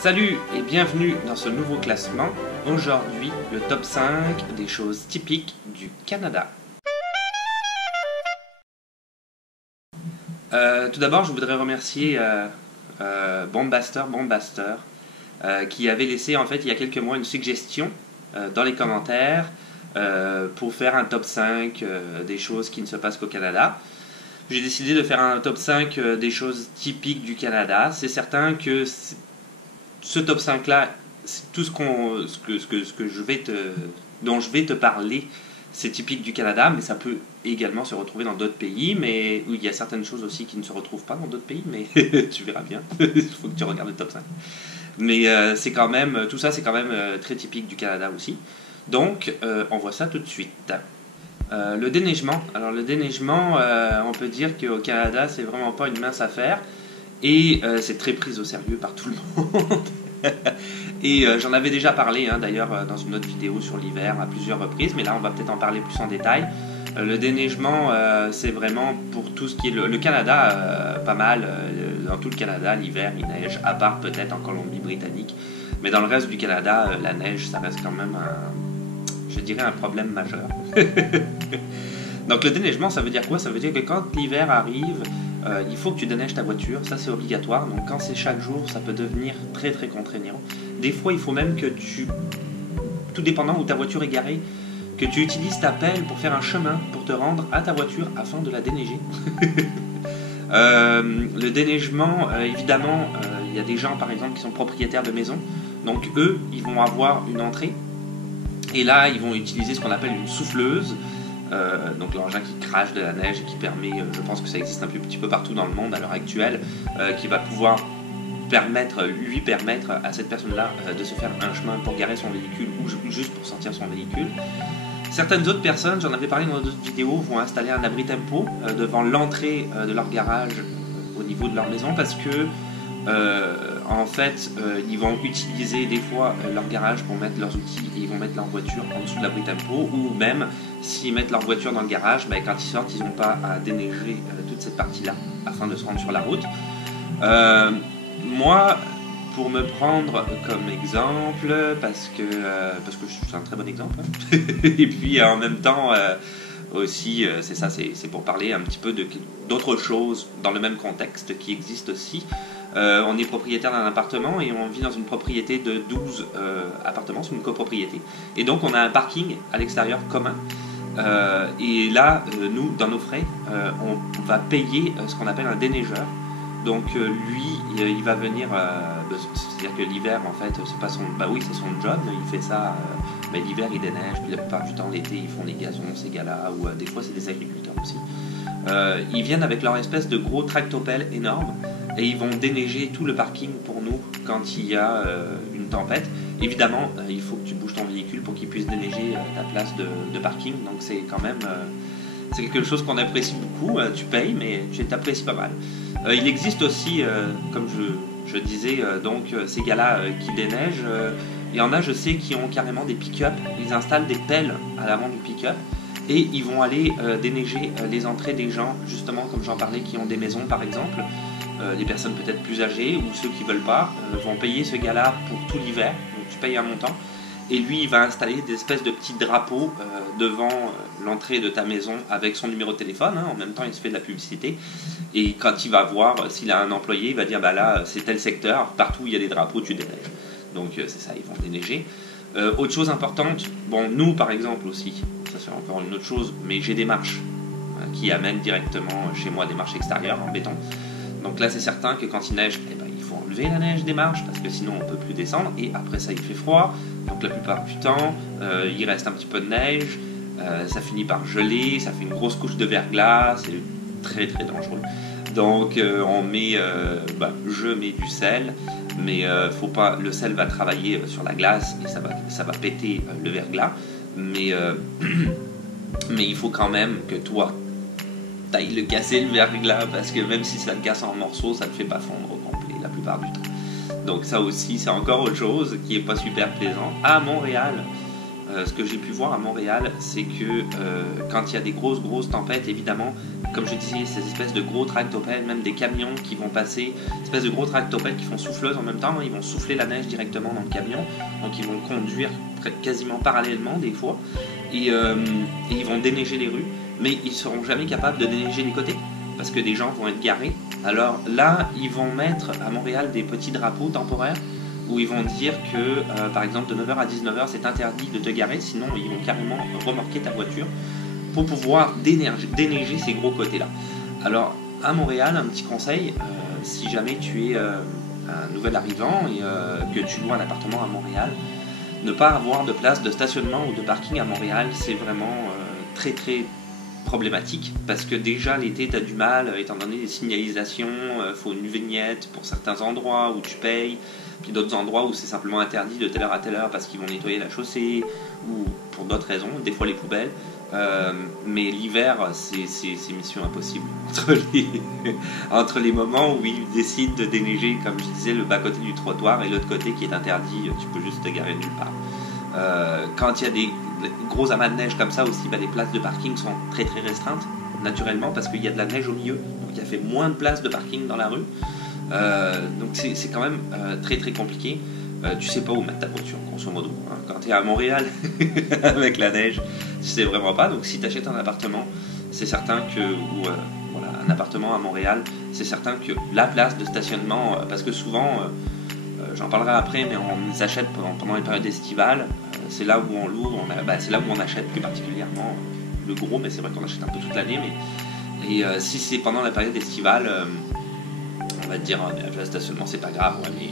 Salut et bienvenue dans ce nouveau classement. Aujourd'hui, le top 5 des choses typiques du Canada. Tout d'abord, je voudrais remercier Bombaster qui avait laissé en fait il y a quelques mois une suggestion dans les commentaires pour faire un top 5 des choses qui ne se passent qu'au Canada. J'ai décidé de faire un top 5 des choses typiques du Canada. C'est certain que ce top 5 là, c'est tout dont je vais te parler, c'est typique du Canada, mais ça peut également se retrouver dans d'autres pays, mais où il y a certaines choses aussi qui ne se retrouvent pas dans d'autres pays, mais tu verras bien, il faut que tu regardes le top 5. Mais c'est quand même, tout ça c'est quand même très typique du Canada aussi. Donc on voit ça tout de suite. Le déneigement. Alors le déneigement, on peut dire qu'au Canada c'est vraiment pas une mince affaire. Et c'est très pris au sérieux par tout le monde. Et j'en avais déjà parlé d'ailleurs dans une autre vidéo sur l'hiver à plusieurs reprises, mais là on va peut-être en parler plus en détail. Le déneigement, c'est vraiment pour tout ce qui est le Canada, pas mal. Dans tout le Canada, l'hiver il neige, à part peut-être en Colombie-Britannique. Mais dans le reste du Canada, la neige ça reste quand même je dirais un problème majeur. Donc le déneigement, ça veut dire quoi? Ça veut dire que quand l'hiver arrive, il faut que tu déneiges ta voiture, ça c'est obligatoire. Donc quand c'est chaque jour, ça peut devenir très très contraignant. Des fois, il faut même que tout dépendant où ta voiture est garée, que tu utilises ta pelle pour faire un chemin pour te rendre à ta voiture afin de la déneiger. Le déneigement, évidemment, il y a des gens par exemple qui sont propriétaires de maisons. Donc eux, ils vont avoir une entrée. Et là, ils vont utiliser ce qu'on appelle une souffleuse. Donc l'engin qui crache de la neige et qui permet, je pense que ça existe un petit peu partout dans le monde à l'heure actuelle, qui va pouvoir lui permettre à cette personne-là de se faire un chemin pour garer son véhicule ou juste pour sortir son véhicule. Certaines autres personnes, j'en avais parlé dans d'autres vidéos, vont installer un abri tempo devant l'entrée de leur garage au niveau de leur maison parce que en fait, ils vont utiliser des fois leur garage pour mettre leurs outils et ils vont mettre leur voiture en dessous de l'abri tempo, ou même s'ils mettent leur voiture dans le garage, quand ils sortent, ils n'ont pas à déneiger toute cette partie-là afin de se rendre sur la route. Moi, pour me prendre comme exemple, parce que c'est un très bon exemple, et puis en même temps aussi, c'est pour parler un petit peu d'autres choses dans le même contexte qui existent aussi. On est propriétaire d'un appartement et on vit dans une propriété de 12 appartements, c'est une copropriété. Et donc on a un parking à l'extérieur commun. Et là, nous, dans nos frais, on va payer ce qu'on appelle un déneigeur. Donc lui, il va venir, c'est-à-dire que l'hiver, en fait, c'est pas son, c'est son job, il fait ça, l'hiver il déneige, puis la plupart du temps l'été ils font les gazons, ces gars-là, ou des fois c'est des agriculteurs aussi. Ils viennent avec leur espèce de gros tractopelle énorme et ils vont déneiger tout le parking pour nous quand il y a une tempête. Évidemment, il faut que tu bouges ton véhicule pour qu'il puisse déneiger ta place de parking, donc c'est quand même c'est quelque chose qu'on apprécie beaucoup. Tu payes, mais tu t'apprécies pas mal. Il existe aussi, comme je disais, donc ces gars-là qui déneigent. Il y en a, je sais, qui ont carrément des pick-up. Ils installent des pelles à l'avant du pick-up et ils vont aller déneiger les entrées des gens, justement, comme j'en parlais, qui ont des maisons, par exemple. Les personnes peut-être plus âgées ou ceux qui ne veulent pas vont payer ce gars-là pour tout l'hiver. Donc tu payes un montant. Et lui, il va installer des espèces de petits drapeaux devant l'entrée de ta maison avec son numéro de téléphone. En même temps, il se fait de la publicité. Et quand il va voir, s'il a un employé, il va dire là, c'est tel secteur, partout où il y a des drapeaux, tu déneiges. Donc c'est ça, ils vont déneiger. Autre chose importante, nous par exemple aussi, ça c'est encore une autre chose, mais j'ai des marches qui amènent directement chez moi des marches extérieures en béton. Donc là, c'est certain que quand il neige, il faut enlever la neige des marches parce que sinon on ne peut plus descendre. Et après ça, il fait froid. Donc la plupart du temps, il reste un petit peu de neige. Ça finit par geler. Ça fait une grosse couche de verglas. C'est très très dangereux. Donc je mets du sel. Mais faut pas, le sel va travailler sur la glace et ça va péter le verglas. Mais il faut quand même que toi, t'ailles le casser le verglas parce que même si ça le casse en morceaux, ça ne le fait pas fondre au complet la plupart du temps. Donc ça aussi, c'est encore autre chose qui n'est pas super plaisant. À Montréal, ce que j'ai pu voir à Montréal, c'est que quand il y a des grosses tempêtes, évidemment, comme je disais, ces espèces de gros tractopelles, même des camions qui vont passer, espèces de gros tractopelles qui font souffleuse en même temps, ils vont souffler la neige directement dans le camion, donc ils vont conduire quasiment parallèlement des fois, et ils vont déneiger les rues, mais ils ne seront jamais capables de déneiger les côtés, parce que des gens vont être garés. Alors là, ils vont mettre à Montréal des petits drapeaux temporaires, où ils vont dire que, par exemple, de 9h à 19h, c'est interdit de te garer, sinon ils vont carrément remorquer ta voiture pour pouvoir déneiger ces gros côtés-là. Alors, à Montréal, un petit conseil, si jamais tu es un nouvel arrivant et que tu loues un appartement à Montréal, ne pas avoir de place de stationnement ou de parking à Montréal, c'est vraiment très problématique, parce que déjà l'été tu as du mal, étant donné les signalisations, faut une vignette pour certains endroits où tu payes, puis d'autres endroits où c'est simplement interdit de telle heure à telle heure parce qu'ils vont nettoyer la chaussée ou pour d'autres raisons, des fois les poubelles. Mais l'hiver, c'est mission impossible entre les moments où ils décident de déneiger, comme je disais, le bas côté du trottoir et l'autre côté qui est interdit, tu peux juste te garer nulle part. Quand il y a des gros amas de neige comme ça aussi, les places de parking sont très restreintes naturellement parce qu'il y a de la neige au milieu, donc il y a fait moins de places de parking dans la rue. Donc c'est quand même très compliqué. Tu sais pas où mettre ta voiture, grosso modo, hein. Quand tu es à Montréal avec la neige, tu sais vraiment pas. Donc si tu achètes un appartement, c'est certain que voilà, un appartement à Montréal, c'est certain que la place de stationnement, parce que souvent, j'en parlerai après, mais on les achète pendant les périodes estivales. C'est là où on loue, c'est là où on achète plus particulièrement le gros, mais c'est vrai qu'on achète un peu toute l'année. Et si c'est pendant la période estivale, on va te dire, la place de stationnement c'est pas grave, ouais, mais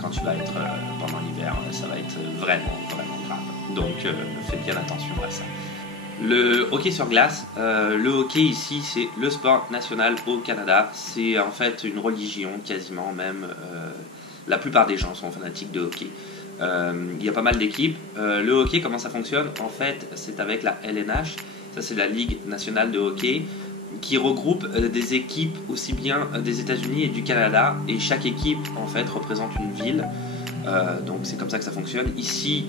quand tu vas être pendant l'hiver, ça va être vraiment grave. Donc fais bien attention à ça. Le hockey sur glace, le hockey ici c'est le sport national au Canada, c'est en fait une religion quasiment même, la plupart des gens sont fanatiques de hockey. Il y a pas mal d'équipes. Le hockey, comment ça fonctionne? En fait, c'est avec la LNH, ça c'est la Ligue nationale de hockey, qui regroupe des équipes aussi bien des États-Unis et du Canada, et chaque équipe en fait représente une ville. Donc c'est comme ça que ça fonctionne. Ici,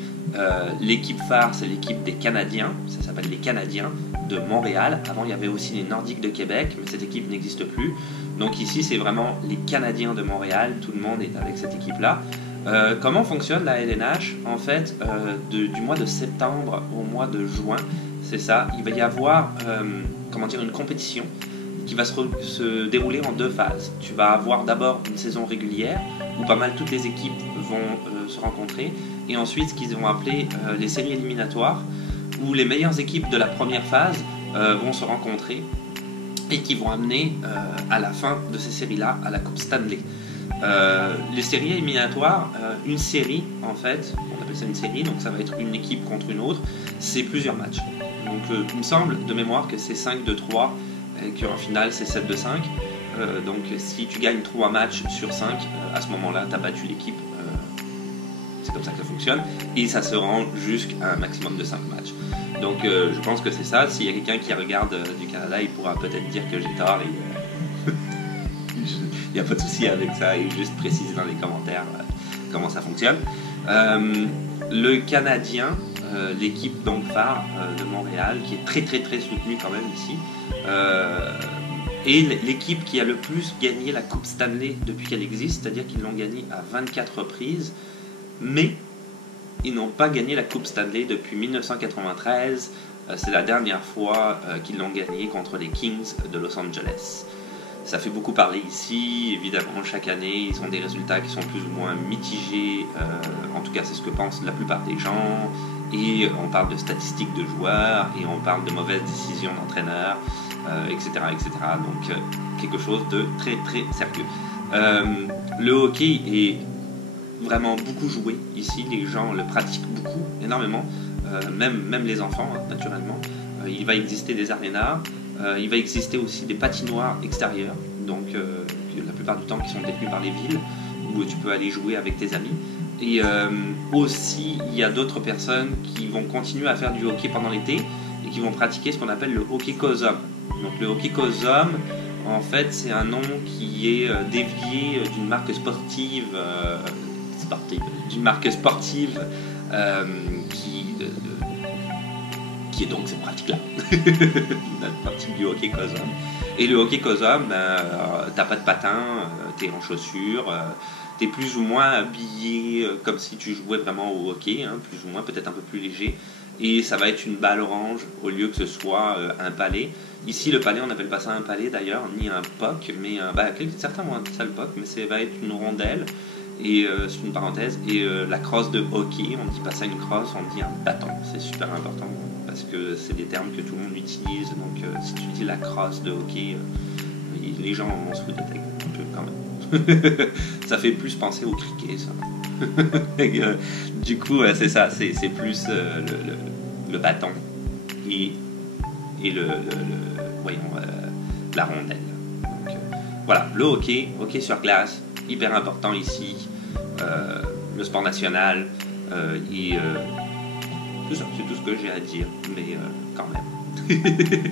l'équipe phare, c'est l'équipe des Canadiens, ça s'appelle les Canadiens de Montréal. Avant, il y avait aussi les Nordiques de Québec, mais cette équipe n'existe plus. Donc ici, c'est vraiment les Canadiens de Montréal, tout le monde est avec cette équipe-là. Comment fonctionne la LNH? En fait, du mois de septembre au mois de juin, c'est ça, il va y avoir une compétition qui va se dérouler en deux phases. Tu vas avoir d'abord une saison régulière où pas mal toutes les équipes vont se rencontrer, et ensuite ce qu'ils vont appeler les séries éliminatoires, où les meilleures équipes de la première phase vont se rencontrer et qui vont amener à la fin de ces séries-là à la Coupe Stanley. Les séries éliminatoires, une série en fait, on appelle ça une série, donc ça va être une équipe contre une autre, c'est plusieurs matchs. Donc il me semble de mémoire que c'est 5-2-3 et qu'en finale c'est 7-2-5. Donc si tu gagnes 3 matchs sur 5, à ce moment-là tu as battu l'équipe. C'est comme ça que ça fonctionne, et ça se rend jusqu'à un maximum de 5 matchs. Donc je pense que c'est ça. S'il y a quelqu'un qui regarde du Canada, il pourra peut-être dire que j'ai tort, et il n'y a pas de souci avec ça, et juste préciser dans les commentaires comment ça fonctionne. Le Canadien, l'équipe donc phare de Montréal, qui est très soutenue quand même ici, et l'équipe qui a le plus gagné la Coupe Stanley depuis qu'elle existe, c'est-à-dire qu'ils l'ont gagnée à 24 reprises, mais ils n'ont pas gagné la Coupe Stanley depuis 1993. C'est la dernière fois qu'ils l'ont gagnée contre les Kings de Los Angeles. Ça fait beaucoup parler ici, évidemment chaque année ils ont des résultats qui sont plus ou moins mitigés, en tout cas c'est ce que pensent la plupart des gens, et on parle de statistiques de joueurs, et on parle de mauvaises décisions d'entraîneurs, etc. Donc quelque chose de très sérieux. Le hockey est vraiment beaucoup joué ici, les gens le pratiquent beaucoup, énormément, même les enfants, hein, naturellement. Il va exister des arénas, il va exister aussi des patinoires extérieures, donc la plupart du temps qui sont détenues par les villes, où tu peux aller jouer avec tes amis. Et aussi, il y a d'autres personnes qui vont continuer à faire du hockey pendant l'été et qui vont pratiquer ce qu'on appelle le hockey cause homme. Donc le hockey cause homme, en fait, c'est un nom qui est dévié d'une marque sportive, qui est donc cette pratique-là, notre pratique du hockey Cosum. Et le hockey Cosum, t'as pas de patin, t'es en chaussures, t'es plus ou moins habillé comme si tu jouais vraiment au hockey, hein, plus ou moins, peut-être un peu plus léger. Et ça va être une balle orange au lieu que ce soit un palet. Ici, le palet, on n'appelle pas ça un palet d'ailleurs, ni un puck, mais certains vont appeler ça le puck, mais ça va être une rondelle. Et c'est une parenthèse. Et la crosse de hockey, on ne dit pas ça une crosse, on dit un bâton. C'est super important parce que c'est des termes que tout le monde utilise. Donc si tu dis la crosse de hockey, les gens vont se foutre de ta gueule un peu quand même. Ça fait plus penser au cricket, ça. Du coup, c'est ça, c'est plus le bâton et la rondelle. Donc, voilà, le hockey sur glace, hyper important ici, le sport national, et c'est ça, c'est tout ce que j'ai à dire, mais quand même,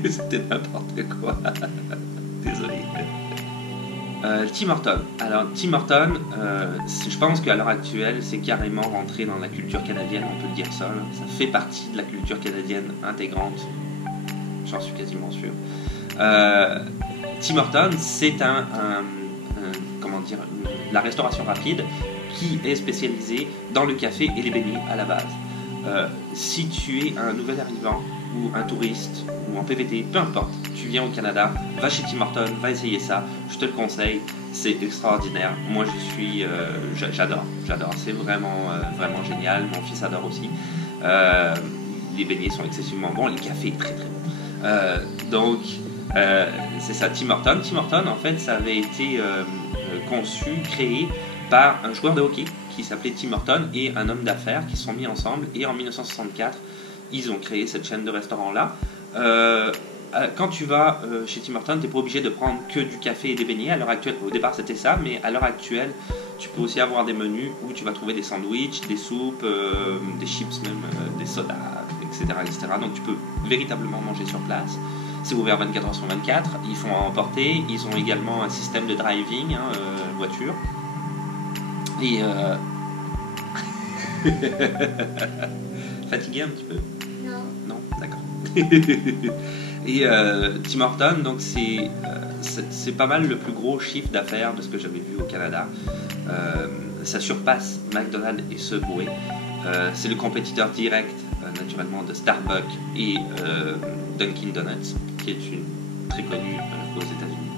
c'était n'importe quoi. Désolé. Tim Horton. Alors Tim Horton, je pense qu'à l'heure actuelle, c'est carrément rentré dans la culture canadienne, on peut le dire ça. Là. Ça fait partie de la culture canadienne intégrante, j'en suis quasiment sûr. Tim Horton, c'est comment dire, la restauration rapide qui est spécialisée dans le café et les beignets à la base. Si tu es un nouvel arrivant ou un touriste ou en PVT, peu importe, tu viens au Canada, va chez Tim Horton, va essayer ça, je te le conseille, c'est extraordinaire. Moi j'adore, c'est vraiment génial, mon fils adore aussi. Les beignets sont excessivement bons, les cafés très très bons. Donc c'est ça, Tim Horton. Tim Horton, en fait, ça avait été conçu, créé par un joueur de hockey qui s'appelait Tim Horton et un homme d'affaires qui se sont mis ensemble, et en 1964 ils ont créé cette chaîne de restaurants là. Quand tu vas chez Tim Horton, tu n'es pas obligé de prendre que du café et des beignets. À l'heure actuelle, au départ c'était ça, mais à l'heure actuelle tu peux aussi avoir des menus où tu vas trouver des sandwichs, des soupes, des chips même, des sodas, etc. Donc tu peux véritablement manger sur place. C'est ouvert 24 heures sur 24, ils font à emporter, ils ont également un système de driving, voiture. Et fatigué un petit peu? Non, d'accord. Et Tim Horton, donc c'est pas mal le plus gros chiffre d'affaires de ce que j'avais vu au Canada. Ça surpasse McDonald's et Subway. C'est le compétiteur direct, naturellement, de Starbucks et Dunkin' Donuts, qui est très connue aux États-Unis.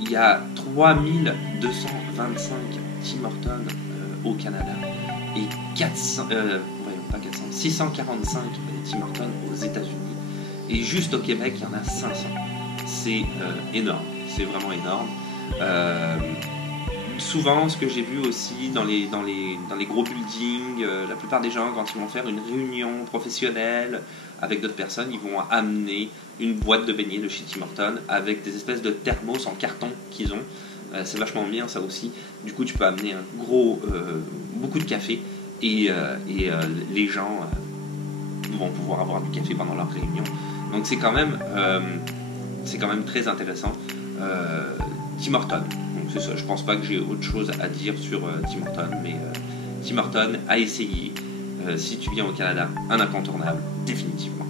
Il y a 3225 Tim Hortons au Canada et 645 Tim Hortons aux États-Unis. Et juste au Québec, il y en a 500. C'est énorme, c'est vraiment énorme. Souvent, ce que j'ai vu aussi dans les gros buildings, la plupart des gens, quand ils vont faire une réunion professionnelle avec d'autres personnes, ils vont amener une boîte de beignets de chez Tim Hortons avec des espèces de thermos en carton qu'ils ont. C'est vachement bien ça aussi. Du coup, tu peux amener beaucoup de café et les gens vont pouvoir avoir du café pendant leur réunion. Donc c'est quand même très intéressant. Tim Hortons. Donc c'est ça. Je pense pas que j'ai autre chose à dire sur Tim Hortons, mais Tim Hortons à essayer si tu viens au Canada, un incontournable, définitivement.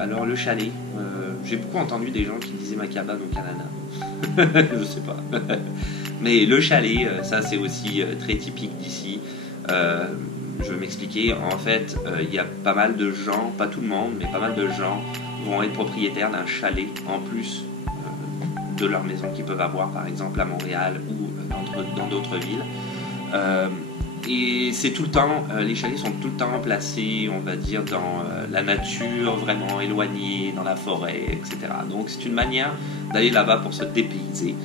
Alors le chalet, j'ai beaucoup entendu des gens qui disaient ma cabane au Canada. Je sais pas. Mais le chalet, ça c'est aussi très typique d'ici. Je vais m'expliquer. En fait, il y a pas mal de gens, pas tout le monde, mais pas mal de gens vont être propriétaires d'un chalet en plus de leur maison qu'ils peuvent avoir, par exemple à Montréal ou dans d'autres villes. Et c'est tout le temps, les chalets sont tout le temps placés, on va dire, dans la nature, vraiment éloignée, dans la forêt, etc. Donc c'est une manière d'aller là-bas pour se dépayser.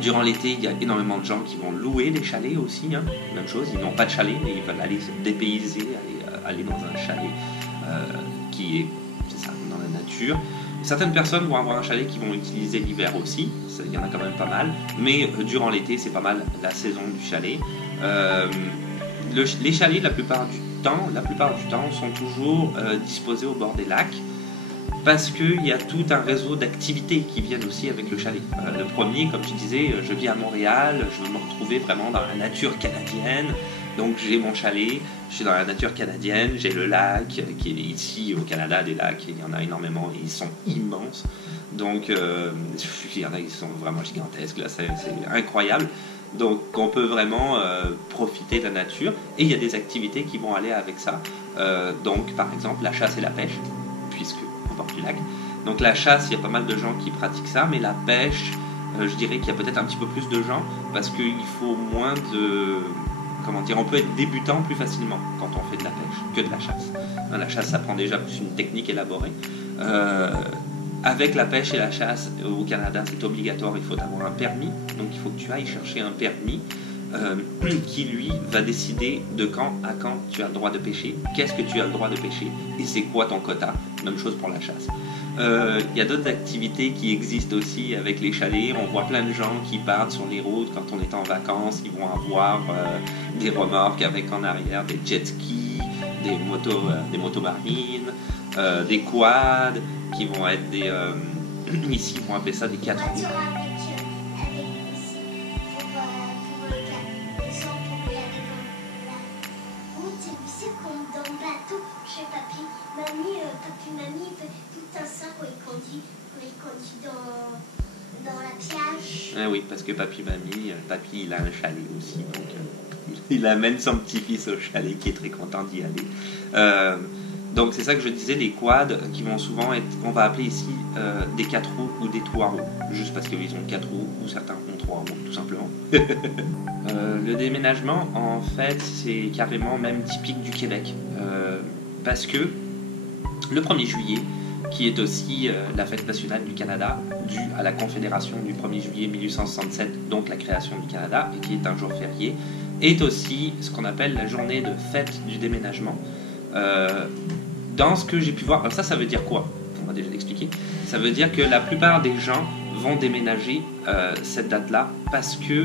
Durant l'été, il y a énormément de gens qui vont louer des chalets aussi, hein. Même chose, ils n'ont pas de chalet, mais ils veulent aller se dépayser, aller dans un chalet qui est, c'est ça, dans la nature. Certaines personnes vont avoir un chalet qu'ils vont utiliser l'hiver aussi, il y en a quand même pas mal, mais durant l'été, c'est pas mal la saison du chalet. Les chalets, la plupart du temps, sont toujours disposés au bord des lacs, parce qu'il y a tout un réseau d'activités qui viennent aussi avec le chalet. Le premier, comme tu disais, je vis à Montréal, je veux me retrouver vraiment dans la nature canadienne, donc j'ai mon chalet, je suis dans la nature canadienne, j'ai le lac qui est ici au Canada, des lacs, il y en a énormément et ils sont immenses, donc il y en a qui sont vraiment gigantesques, là c'est incroyable. Donc on peut vraiment profiter de la nature et il y a des activités qui vont aller avec ça. Donc par exemple la chasse et la pêche, puisque au bord du lac. Donc la chasse, il y a pas mal de gens qui pratiquent ça, mais la pêche, je dirais qu'il y a peut-être un petit peu plus de gens parce qu'il faut moins de... Comment dire, on peut être débutant plus facilement quand on fait de la pêche que de la chasse. La chasse, ça prend déjà plus une technique élaborée. Avec la pêche et la chasse au Canada, c'est obligatoire, il faut avoir un permis. Donc il faut que tu ailles chercher un permis qui lui va décider de quand à quand tu as le droit de pêcher, qu'est-ce que tu as le droit de pêcher et c'est quoi ton quota. Même chose pour la chasse. Il y a d'autres activités qui existent aussi avec les chalets. On voit plein de gens qui partent sur les routes quand on est en vacances. Ils vont avoir des remorques avec en arrière des jet skis, des motos marines, des quads qui vont être des... ici, ils vont appeler ça des 4 roues. Mamie fait tout un ça quand il conduit dans la plage. Ah oui, parce que papy il a un chalet aussi, donc il amène son petit-fils au chalet qui est très content d'y aller. Donc c'est ça que je disais, les quads qui vont souvent être, on va appeler ici des 4 roues ou des 3 roues, juste parce qu'ils ont 4 roues ou certains ont 3 roues, tout simplement. Le déménagement, en fait, c'est carrément même typique du Québec, parce que le 1er juillet, qui est aussi la fête nationale du Canada, due à la Confédération du 1er juillet 1867, donc la création du Canada, et qui est un jour férié, est aussi ce qu'on appelle la journée de fête du déménagement. Dans ce que j'ai pu voir, alors ça veut dire quoi? On va déjà l'expliquer. Ça veut dire que la plupart des gens vont déménager cette date-là parce que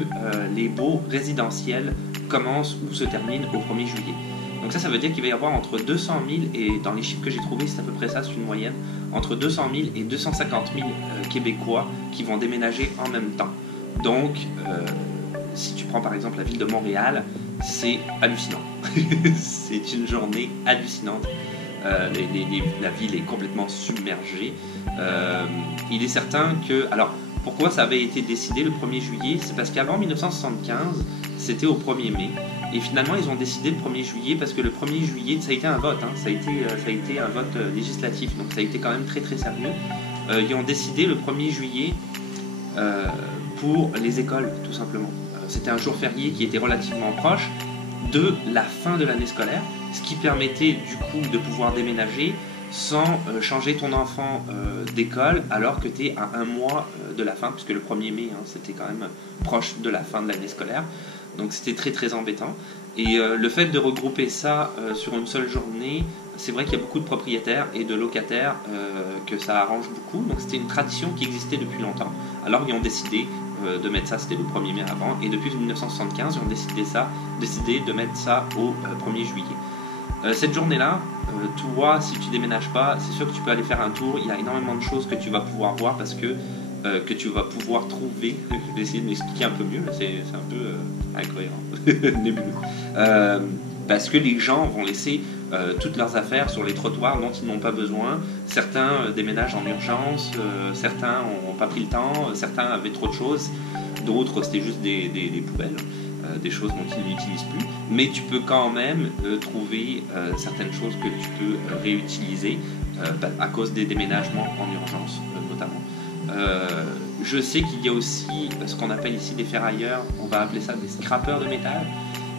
les baux résidentiels commencent ou se terminent au 1er juillet. Donc ça veut dire qu'il va y avoir entre 200 000, et dans les chiffres que j'ai trouvés, c'est à peu près ça, c'est une moyenne, entre 200 000 et 250 000 Québécois qui vont déménager en même temps. Donc, si tu prends par exemple la ville de Montréal, c'est hallucinant. C'est une journée hallucinante. La ville est complètement submergée. Il est certain que... Alors, pourquoi ça avait été décidé le 1er juillet? C'est parce qu'avant 1975, c'était au 1er mai. Et finalement, ils ont décidé le 1er juillet parce que le 1er juillet, ça a été un vote. Ça a été un vote législatif. Donc ça a été quand même très très sérieux. Ils ont décidé le 1er juillet pour les écoles, tout simplement. C'était un jour férié qui était relativement proche de la fin de l'année scolaire, ce qui permettait du coup de pouvoir déménager sans changer ton enfant d'école alors que tu es à un mois de la fin, puisque le 1er mai, c'était quand même proche de la fin de l'année scolaire. Donc c'était très très embêtant. Et le fait de regrouper ça sur une seule journée, c'est vrai qu'il y a beaucoup de propriétaires et de locataires que ça arrange beaucoup. Donc c'était une tradition qui existait depuis longtemps. Alors ils ont décidé de mettre ça, c'était le 1er mai avant, et depuis 1975, ils ont décidé de mettre ça au 1er juillet. Cette journée-là, toi, si tu déménages pas, c'est sûr que tu peux aller faire un tour. Il y a énormément de choses que tu vas pouvoir voir parce que tu vas pouvoir trouver. Je vais essayer de m'expliquer un peu mieux, c'est un peu incohérent, nébuleux. Parce que les gens vont laisser toutes leurs affaires sur les trottoirs dont ils n'ont pas besoin. Certains déménagent en urgence, certains n'ont pas pris le temps, certains avaient trop de choses, d'autres c'était juste des poubelles. Des choses dont ils n'utilisent plus, mais tu peux quand même trouver certaines choses que tu peux réutiliser à cause des déménagements en urgence notamment. Je sais qu'il y a aussi ce qu'on appelle ici des ferrailleurs, on va appeler ça des scrapeurs de métal.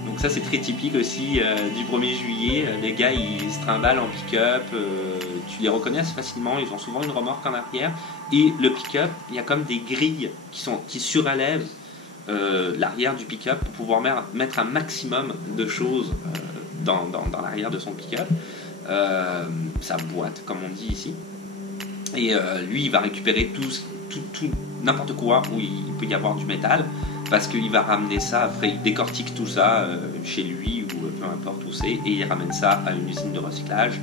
Donc ça c'est très typique aussi du 1er juillet, les gars ils se trimballent en pick-up, tu les reconnais assez facilement, ils ont souvent une remorque en arrière, et le pick-up, il y a comme des grilles qui surélèvent l'arrière du pick-up pour pouvoir mettre un maximum de choses dans l'arrière de son pick-up, sa boîte comme on dit ici, et lui il va récupérer tout n'importe quoi où il peut y avoir du métal, parce qu'il va ramener ça, après il décortique tout ça chez lui ou peu importe où c'est, et il ramène ça à une usine de recyclage,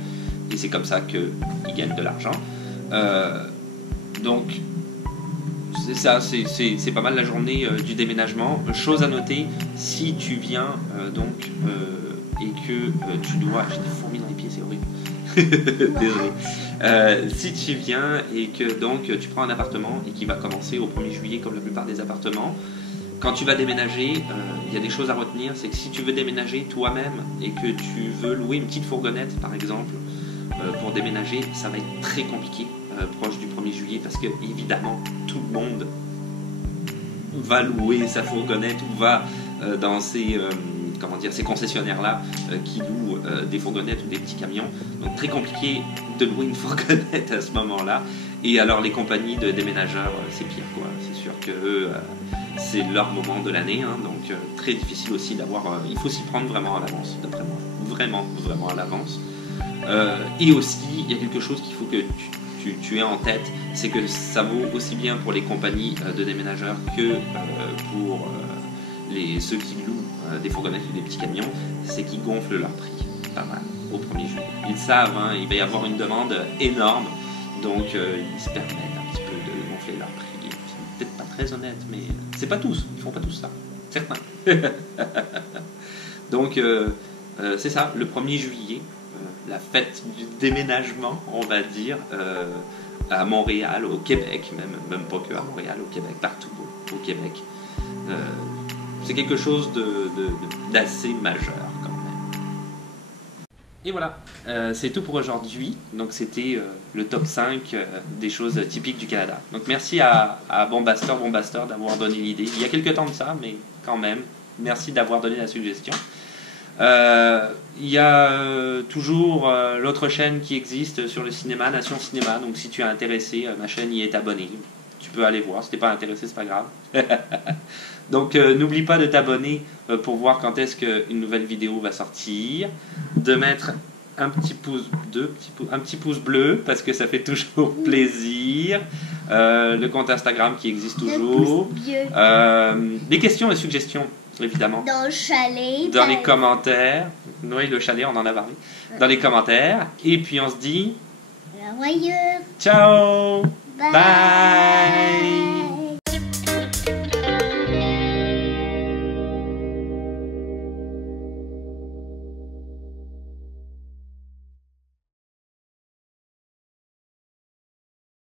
et c'est comme ça qu'il gagne de l'argent. Donc c'est ça, c'est pas mal la journée du déménagement. Chose à noter, si tu viens et que tu dois... J'ai des fourmis dans les pieds, c'est horrible. Désolé. Si tu viens et que donc tu prends un appartement et qui va commencer au 1er juillet comme la plupart des appartements, quand tu vas déménager, il y a des choses à retenir. C'est que si tu veux déménager toi-même et que tu veux louer une petite fourgonnette par exemple pour déménager, ça va être très compliqué proche du 1er juillet parce que évidemment tout le monde va louer sa fourgonnette ou va dans ces concessionnaires-là qui louent des fourgonnettes ou des petits camions. Donc très compliqué de louer une fourgonnette à ce moment-là. Et alors les compagnies de déménageurs, c'est pire quoi. C'est sûr que eux, c'est leur moment de l'année, hein, donc très difficile aussi d'avoir... il faut s'y prendre vraiment à l'avance, d'après moi. Vraiment, vraiment à l'avance. Et aussi, il y a quelque chose qu'il faut que tu aies en tête, c'est que ça vaut aussi bien pour les compagnies de déménageurs que pour ceux qui louent des fourgonnettes ou des petits camions, c'est qu'ils gonflent leur prix pas mal au 1er juillet. Ils savent, hein, il va y avoir une demande énorme, donc ils se permettent un petit peu de gonfler leur prix. C'est peut-être pas très honnête, mais c'est pas tous, ils font pas tous ça, certains. Donc c'est ça, le 1er juillet, la fête du déménagement, on va dire, à Montréal, au Québec, même pas que à Montréal, au Québec, partout au Québec. C'est quelque chose d'assez majeur quand même. Et voilà, c'est tout pour aujourd'hui. Donc c'était le top 5 des choses typiques du Canada. Donc merci à Bombaster d'avoir donné l'idée. Il y a quelques temps de ça, mais quand même, merci d'avoir donné la suggestion. Il y a toujours l'autre chaîne qui existe sur le cinéma, Nation Cinéma. Donc si tu es intéressé, ma chaîne y est abonnée. Tu peux aller voir. Si tu n'es pas intéressé, c'est pas grave. Donc n'oublie pas de t'abonner pour voir quand est-ce qu'une nouvelle vidéo va sortir. De mettre un petit pouce bleu parce que ça fait toujours plaisir. Le compte Instagram qui existe toujours. Des questions et suggestions, évidemment. Dans le chalet. Dans les commentaires. Oui, le chalet, on en a parlé. Dans les commentaires. Et puis on se dit... Ciao. Ciao. Bye.